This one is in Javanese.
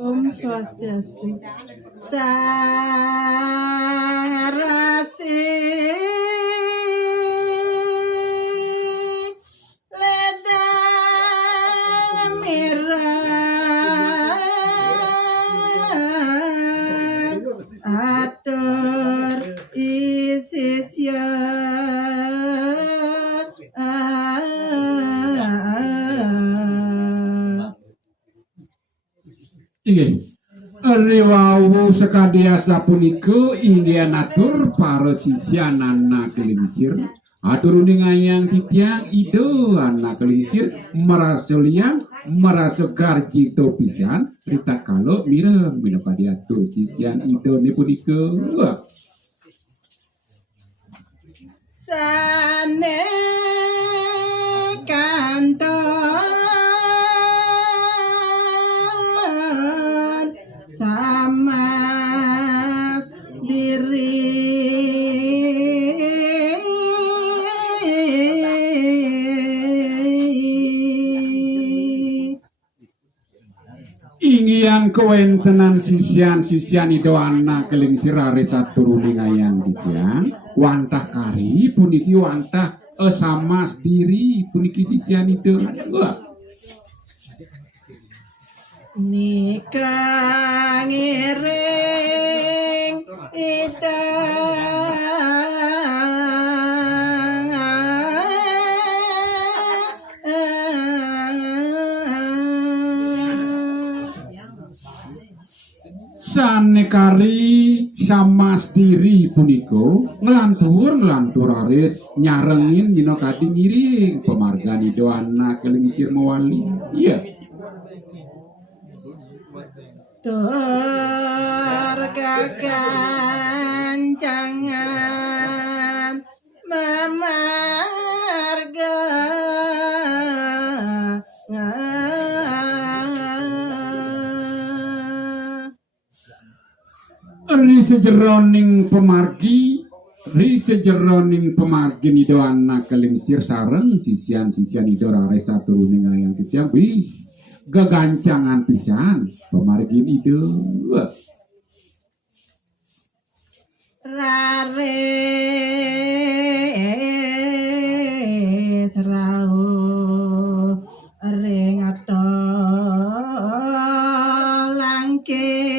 Om Swastiastu. Sarasi leda mirah atur isisya Inggih. Riwawu sakadiasa punika inggih atur para sisyan anak kelingsir. Atur ngayang titiang ido anak kelingsir merasa liang merasa garjito pisan rita kalau mireng bila pada atur sisyan ido ni punika. Sane kanton sama diri inggian kewentenan sisyan ido anak kelingsir are saturuning ayang titiang wantah kari puniki wantah sama sendiri puniki sisyan itu. nikah ngiring ida sanekari sama sendiri puniko ngelantur aris nyarengin dino kadi ngiring pemargan ido anak kelingsir mawali. Iya. Tur kakancangan memarga Risejeroning pemargi nido anak kelingsir sareng sisyan ido rare saturuning ayang titiang bih gegancangan pisan pemargi nido rare